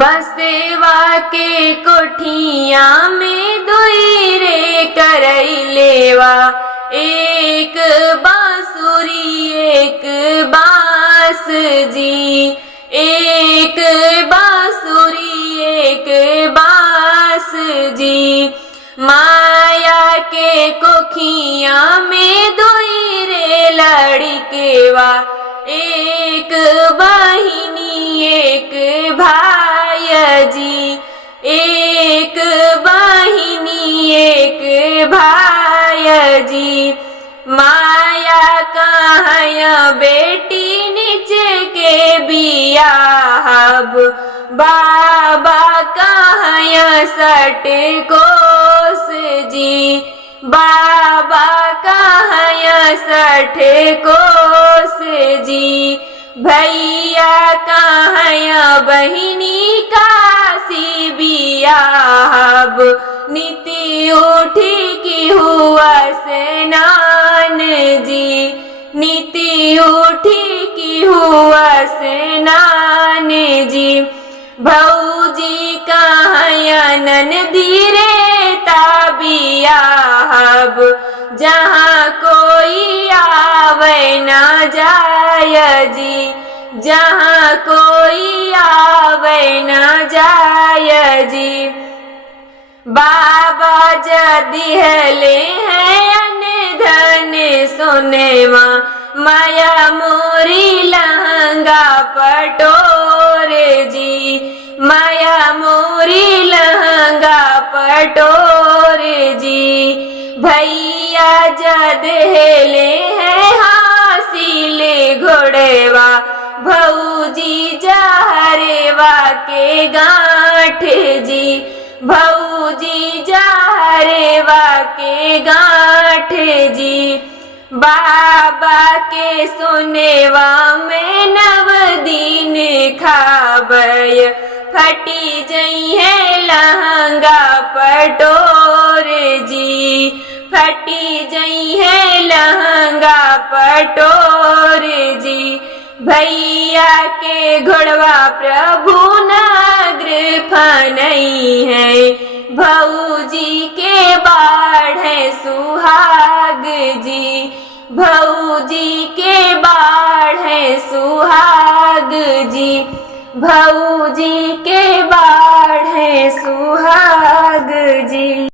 बसेवा के कोठिया में दुई रे करई लेवा, एक बांसुरी एक बांस जी, एक बांसुरी एक बांस जी। माया के कोखिया में दुई रे लड़केवा, एक बहिनी एक भाई जी, एक बहिनी एक भाई जी। माया कहाँ बेटी नीचे के बियाहब, बाबा कहाँ सट कोस जी, बाबा कहाँ सठ कोस जी। भैया कहाँ बहिनी काशी बियाहब, नीति उठी की हुआ स्नान जी, नीति उठी की हुआ स्नान जी। भौजी कहाँ ननदी रे ताबियाहब, जहाँ कोई आवे ना जाय जी, जहाँ कोई आवे ना जाय जी। बाबा जदी हले हैं अन धन सोनेवा, माया मोरी लहंगा पटोर जी, माया मोरी लहंगा पटोर जी। भैया जद हेले हैं हासिले घोड़ेवा, भौजी जहरेवा के गांठ जी, भौजी जहरेवा के गांठ जी। बाबा के सोनेवा में नव दिन खाबय, फटी जई है लहंगा पटोर जी, फटी जई है लहंगा पटोर जी। भैया के घोड़वा प्रभु नाग्र फनई है, भौजी के बाढ़े सुहाग जी, भौजी के बाढ़े सुहाग जी, भौजी के बाढ़े सुहाग जी।